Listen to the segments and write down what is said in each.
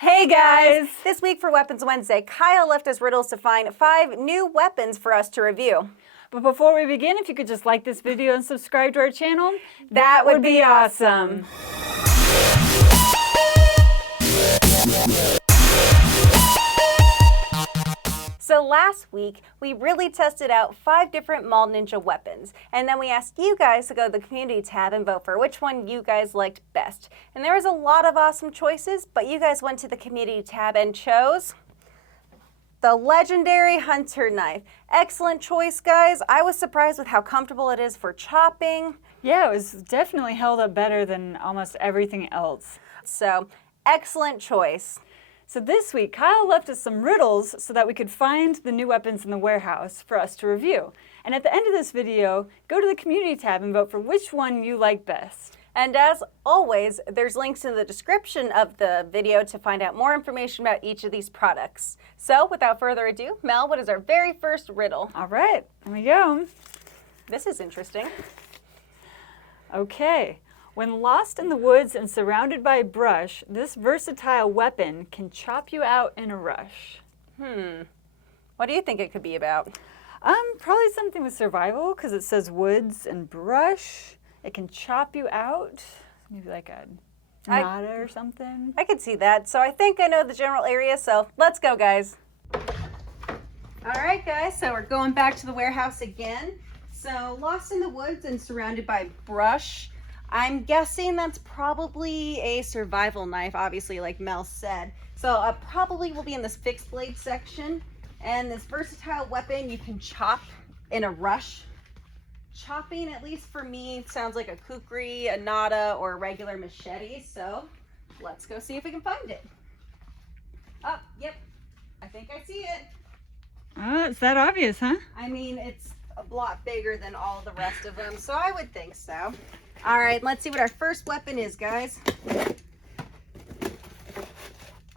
Hey guys! This week for Weapons Wednesday, Kyle left us riddles to find 5 new weapons for us to review. But before we begin, if you could just like this video and subscribe to our channel, that would be awesome. So last week, we really tested out 5 different Mall Ninja weapons, and then we asked you guys to go to the community tab and vote for which one you guys liked best. And there was a lot of awesome choices, but you guys went to the community tab and chose the legendary hunter knife. Excellent choice, guys. I was surprised with how comfortable it is for chopping. Yeah, it was definitely held up better than almost everything else. So, excellent choice. So this week, Kyle left us some riddles so that we could find the new weapons in the warehouse for us to review. And at the end of this video, go to the community tab and vote for which one you like best. And as always, there's links in the description of the video to find out more information about each of these products. So without further ado, Mel, what is our very first riddle? All right, here we go. This is interesting. Okay. When lost in the woods and surrounded by brush, this versatile weapon can chop you out in a rush. What do you think it could be about? Probably something with survival, because it says woods and brush. It can chop you out. Maybe like a nada or something. I could see that. So I think I know the general area, so let's go, guys. All right, guys, so we're going back to the warehouse again. So lost in the woods and surrounded by brush. I'm guessing that's probably a survival knife, obviously, like Mel said. So probably will be in this fixed blade section. And this versatile weapon you can chop in a rush. Chopping, at least for me, sounds like a kukri, a nada, or a regular machete. So let's go see if we can find it. Oh, yep. I think I see it. Oh, it's that obvious, huh? I mean, it's a lot bigger than all the rest of them, so I would think so. All right, let's see what our first weapon is, guys.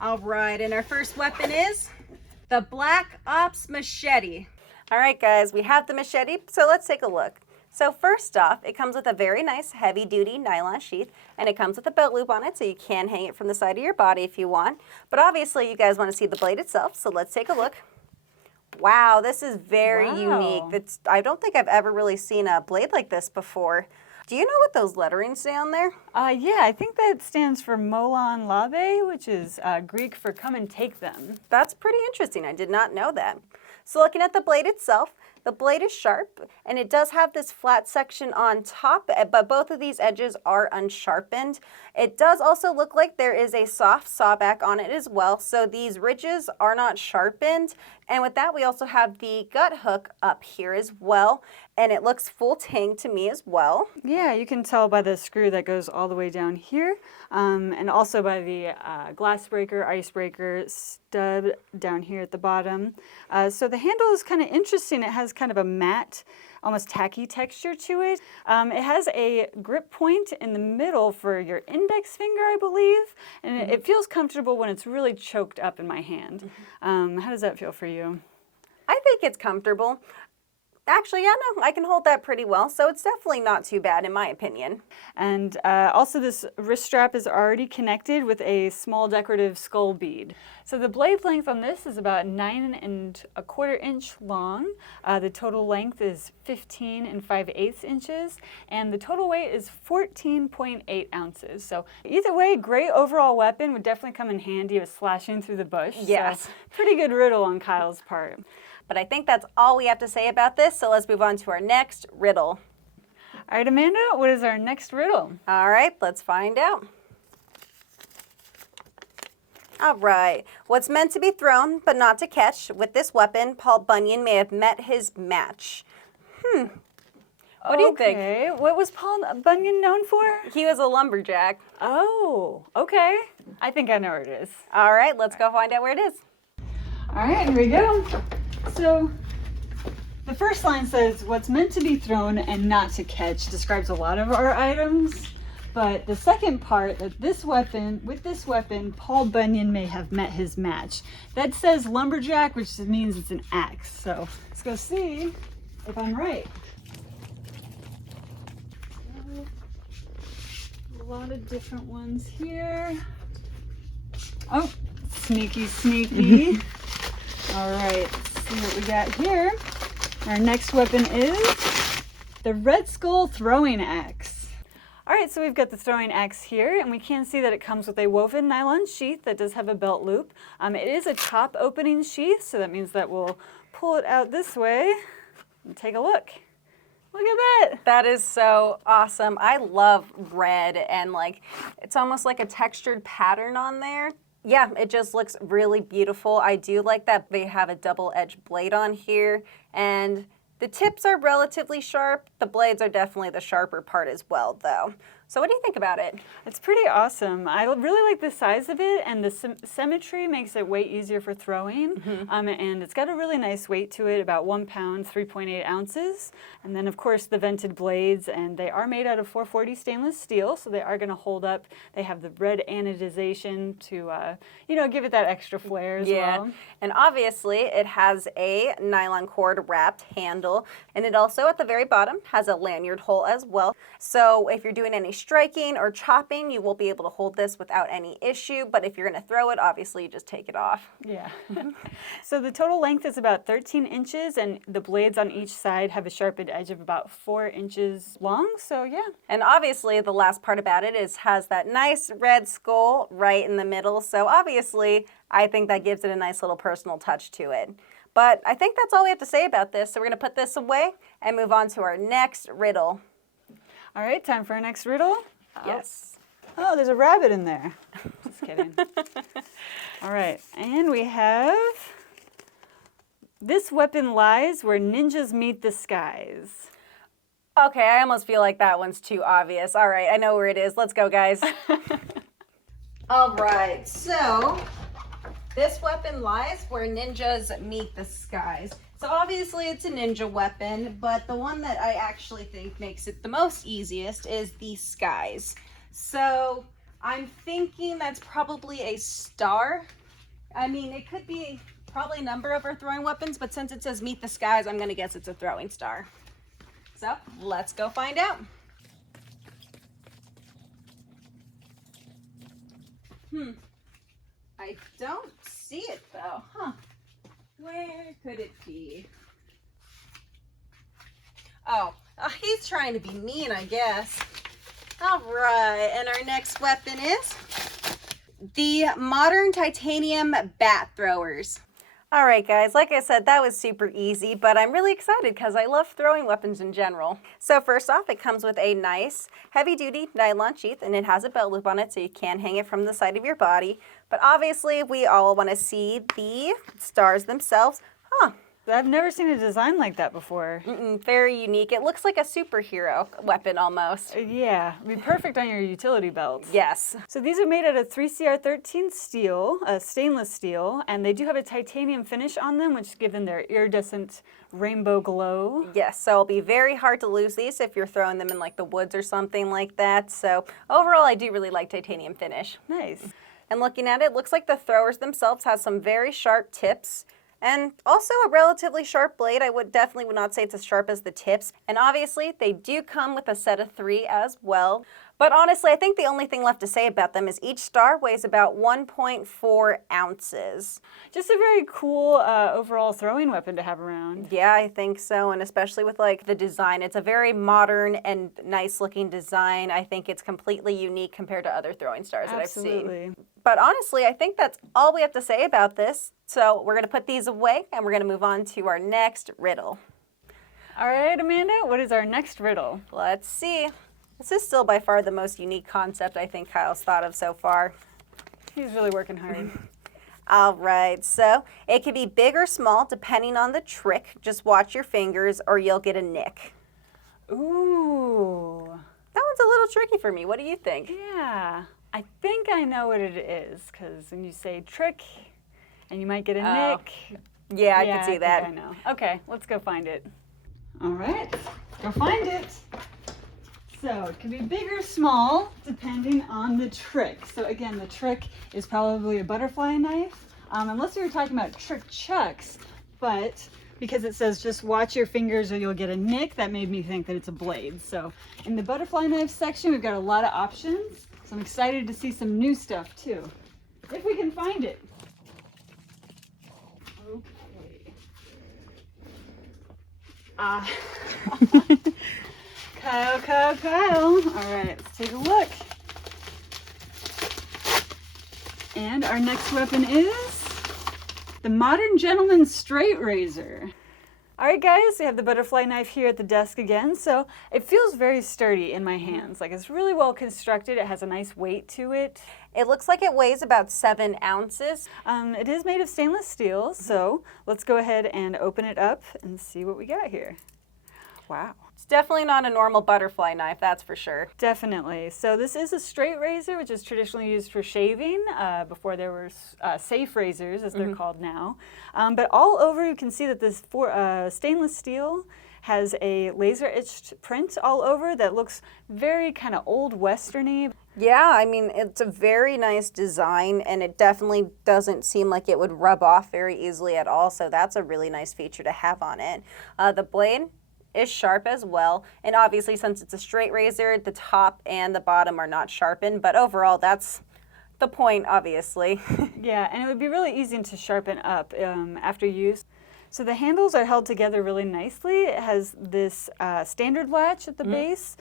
All right, and our first weapon is the Black Ops Machete. All right, guys, we have the machete, so let's take a look. So first off, it comes with a very nice heavy-duty nylon sheath, and it comes with a belt loop on it, so you can hang it from the side of your body if you want. But obviously, you guys want to see the blade itself, so let's take a look. Wow, this is very unique. I don't think I've ever really seen a blade like this before. Do you know what those letterings say on there? Yeah, I think that stands for Molon Labe, which is Greek for come and take them. That's pretty interesting. I did not know that. So looking at the blade itself, the blade is sharp, and it does have this flat section on top, but both of these edges are unsharpened. It does also look like there is a soft sawback on it as well, so these ridges are not sharpened. And with that, we also have the gut hook up here as well, and it looks full tang to me as well. Yeah, you can tell by the screw that goes all the way down here, and also by the glass breaker, ice breaker stud down here at the bottom. So the handle is kind of interesting. It has kind of a matte, almost tacky texture to it. It has a grip point in the middle for your index finger, I believe, and it feels comfortable when it's really choked up in my hand. How does that feel for you? I think it's comfortable. Actually, yeah, no, I can hold that pretty well, so it's definitely not too bad in my opinion. And also this wrist strap is already connected with a small decorative skull bead. So the blade length on this is about 9 1/4 inch long. The total length is 15 5/8 inches, and the total weight is 14.8 ounces. So either way, great overall weapon, would definitely come in handy with slashing through the bush. Yes. So, pretty good riddle on Kyle's part. But I think that's all we have to say about this, so let's move on to our next riddle. All right, Amanda, what is our next riddle? All right, let's find out. All right, what's meant to be thrown but not to catch? With this weapon, Paul Bunyan may have met his match. What do you think? Okay, what was Paul Bunyan known for? He was a lumberjack. Oh, okay. I think I know where it is. All right, let's go find out where it is. All right, here we go. So the first line says, what's meant to be thrown and not to catch, describes a lot of our items. But the second part, that with this weapon, Paul Bunyan may have met his match. That says lumberjack, which means it's an axe. So let's go see if I'm right. A lot of different ones here. Oh, sneaky, sneaky. All right, let's see what we got here. Our next weapon is the Red Skull Throwing Axe. All right, so we've got the throwing axe here, and we can see that it comes with a woven nylon sheath that does have a belt loop. It is a top opening sheath, so that means that we'll pull it out this way and take a look. Look at that. That is so awesome. I love red and like, it's almost like a textured pattern on there. Yeah, it just looks really beautiful. I do like that they have a double-edged blade on here, and the tips are relatively sharp. The blades are definitely the sharper part as well, though. So what do you think about it? It's pretty awesome. I really like the size of it, and the symmetry makes it way easier for throwing. And it's got a really nice weight to it, about 1 pound, 3.8 ounces. And then, of course, the vented blades, and they are made out of 440 stainless steel, so they are going to hold up. They have the red anodization to, give it that extra flair as well. And obviously, it has a nylon cord wrapped handle, and it also, at the very bottom, has a lanyard hole as well. So if you're doing any striking or chopping, you will be able to hold this without any issue, but if you're going to throw it, obviously you just take it off. Yeah. So the total length is about 13 inches, and the blades on each side have a sharpened edge of about 4 inches long, so yeah. And obviously the last part about it has that nice red skull right in the middle, so obviously I think that gives it a nice little personal touch to it. But I think that's all we have to say about this, so we're going to put this away and move on to our next riddle. All right, time for our next riddle. Yes. Oh, there's a rabbit in there. Just kidding. All right, and we have, this weapon lies where ninjas meet the skies. Okay, I almost feel like that one's too obvious. All right, I know where it is. Let's go, guys. All right, so this weapon lies where ninjas meet the skies. So obviously it's a ninja weapon, but the one that I actually think makes it the most easiest is the skies. So I'm thinking that's probably a star. I mean, it could be probably a number of our throwing weapons, but since it says meet the skies, I'm gonna guess it's a throwing star. So let's go find out. I don't see it though, huh? Where could it be? Oh, he's trying to be mean, I guess. All right, and our next weapon is the modern titanium bat throwers. All right, guys, like I said, that was super easy, but I'm really excited because I love throwing weapons in general. So first off, it comes with a nice heavy-duty nylon sheath, and it has a belt loop on it, so you can hang it from the side of your body. But obviously, we all want to see the stars themselves. Huh. I've never seen a design like that before. Very unique. It looks like a superhero weapon almost. Yeah, it'd be perfect on your utility belt. Yes. So these are made out of 3CR13 steel, stainless steel, and they do have a titanium finish on them, which give them their iridescent rainbow glow. Yes, so it'll be very hard to lose these if you're throwing them in like the woods or something like that. So overall, I do really like titanium finish. Nice. And looking at it, looks like the throwers themselves have some very sharp tips. And also a relatively sharp blade. I would not say it's as sharp as the tips. And obviously, they do come with a set of 3 as well. But honestly, I think the only thing left to say about them is each star weighs about 1.4 ounces. Just a very cool overall throwing weapon to have around. Yeah, I think so. And especially with like the design, it's a very modern and nice looking design. I think it's completely unique compared to other throwing stars that I've seen. But honestly, I think that's all we have to say about this. So we're going to put these away and we're going to move on to our next riddle. All right, Amanda, what is our next riddle? Let's see. This is still by far the most unique concept I think Kyle's thought of so far. He's really working hard. All right, so it could be big or small depending on the trick. Just watch your fingers or you'll get a nick. Ooh. That one's a little tricky for me. What do you think? Yeah, I think I know what it is, because when you say trick and you might get a nick. Yeah, I could see that. I know. Okay, let's go find it. All right, go find it. So it can be big or small depending on the trick. So again, the trick is probably a butterfly knife, unless we were talking about trick chucks, but because it says just watch your fingers or you'll get a nick, that made me think that it's a blade. So in the butterfly knife section, we've got a lot of options. So I'm excited to see some new stuff too. If we can find it. Okay. Kyle. All right, let's take a look. And our next weapon is the Modern Gentleman's Straight Razor. All right, guys, we have the butterfly knife here at the desk again. So it feels very sturdy in my hands. Like, it's really well constructed. It has a nice weight to it. It looks like it weighs about 7 ounces. It is made of stainless steel. So let's go ahead and open it up and see what we got here. Wow. It's definitely not a normal butterfly knife, that's for sure. Definitely. So this is a straight razor, which is traditionally used for shaving before there were safe razors, as they're called now. But all over, you can see that this stainless steel has a laser etched print all over that looks very kind of old westerny. Yeah, I mean, it's a very nice design, and it definitely doesn't seem like it would rub off very easily at all. So that's a really nice feature to have on it. The blade is sharp as well, and obviously since it's a straight razor, the top and the bottom are not sharpened, but overall that's the point, obviously. Yeah, and it would be really easy to sharpen up after use. So the handles are held together really nicely. It has this standard latch at the base,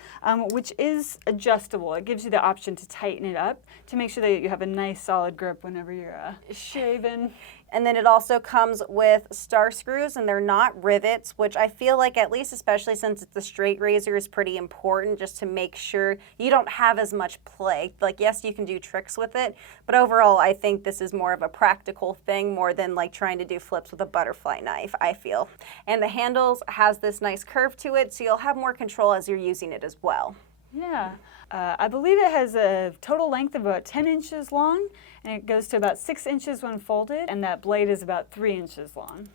which is adjustable. It gives you the option to tighten it up to make sure that you have a nice solid grip whenever you're shaving. And then it also comes with star screws, and they're not rivets, which I feel like, at least especially since it's a straight razor, is pretty important just to make sure you don't have as much play. Like, yes, you can do tricks with it, but overall I think this is more of a practical thing more than like trying to do flips with a butterfly knife, I feel. And the handles has this nice curve to it, so you'll have more control as you're using it as well. Yeah. I believe it has a total length of about 10 inches long, and it goes to about 6 inches when folded, and that blade is about 3 inches long.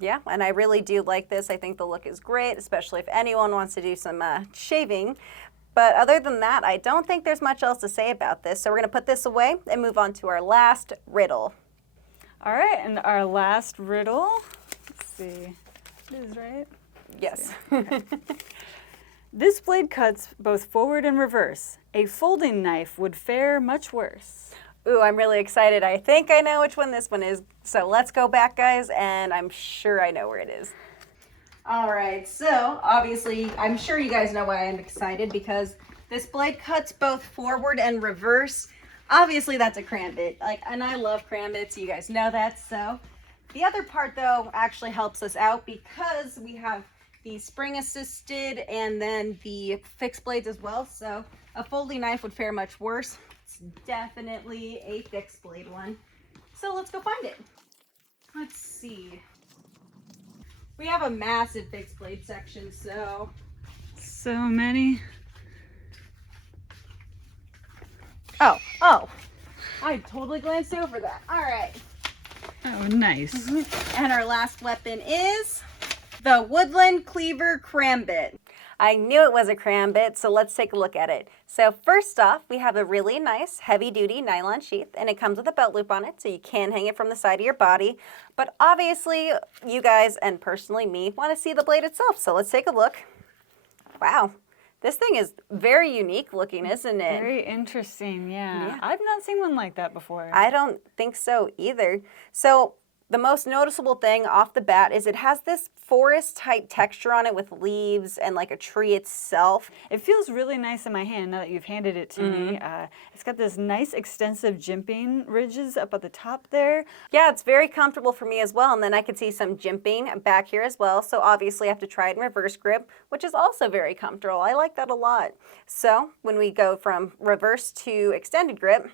Yeah, and I really do like this. I think the look is great, especially if anyone wants to do some shaving. But other than that, I don't think there's much else to say about this. So we're going to put this away and move on to our last riddle. All right, and our last riddle, let's see, it is right? Yes. Okay. This blade cuts both forward and reverse. A folding knife would fare much worse. Ooh, I'm really excited. I think I know which one this one is. So let's go back, guys, and I'm sure I know where it is. All right, so obviously, I'm sure you guys know why I'm excited, because this blade cuts both forward and reverse. Obviously, that's a Karambit, and I love Karambits. You guys know that. So the other part, though, actually helps us out because we have the spring assisted and then the fixed blades as well. So a folding knife would fare much worse. It's definitely a fixed blade one. So let's go find it. Let's see. We have a massive fixed blade section, so many. Oh, I totally glanced over that. All right. Oh, nice. And our last weapon is the Woodland Cleaver Karambit. I knew it was a Karambit, so let's take a look at it. So first off, we have a really nice heavy-duty nylon sheath, and it comes with a belt loop on it, so you can hang it from the side of your body. But obviously, you guys, and personally me, want to see the blade itself, so let's take a look. Wow. This thing is very unique looking, isn't it? Very interesting, yeah. I've not seen one like that before. I don't think so either. So the most noticeable thing off the bat is it has this forest type texture on it with leaves and like a tree itself. It feels really nice in my hand now that you've handed it to me. It's got this nice extensive jimping ridges up at the top there. Yeah, it's very comfortable for me as well. And then I can see some jimping back here as well. So obviously I have to try it in reverse grip, which is also very comfortable. I like that a lot. So when we go from reverse to extended grip,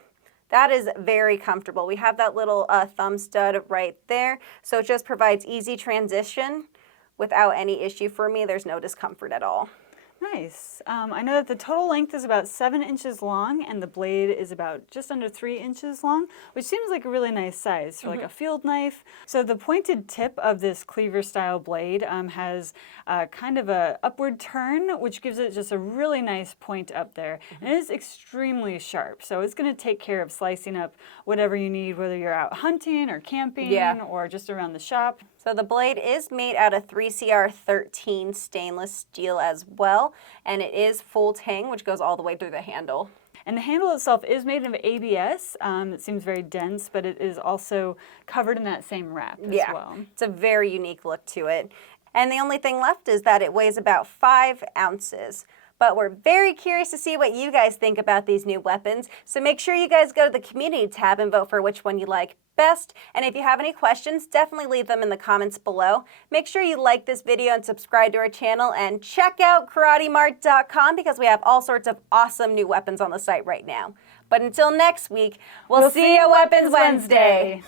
that is very comfortable. We have that little thumb stud right there. So it just provides easy transition without any issue for me. There's no discomfort at all. Nice. I know that the total length is about 7 inches long and the blade is about just under 3 inches long, which seems like a really nice size for like a field knife. So the pointed tip of this cleaver style blade has kind of a upward turn, which gives it just a really nice point up there. And it is extremely sharp. So it's going to take care of slicing up whatever you need, whether you're out hunting or camping or just around the shop. So the blade is made out of 3CR13 stainless steel as well, and it is full tang, which goes all the way through the handle. And the handle itself is made of ABS. It seems very dense, but it is also covered in that same wrap as well. It's a very unique look to it. And the only thing left is that it weighs about 5 ounces. But we're very curious to see what you guys think about these new weapons. So make sure you guys go to the community tab and vote for which one you like best. And if you have any questions, definitely leave them in the comments below. Make sure you like this video and subscribe to our channel, and check out KarateMart.com because we have all sorts of awesome new weapons on the site right now. But until next week, we'll see you at Weapons Wednesday.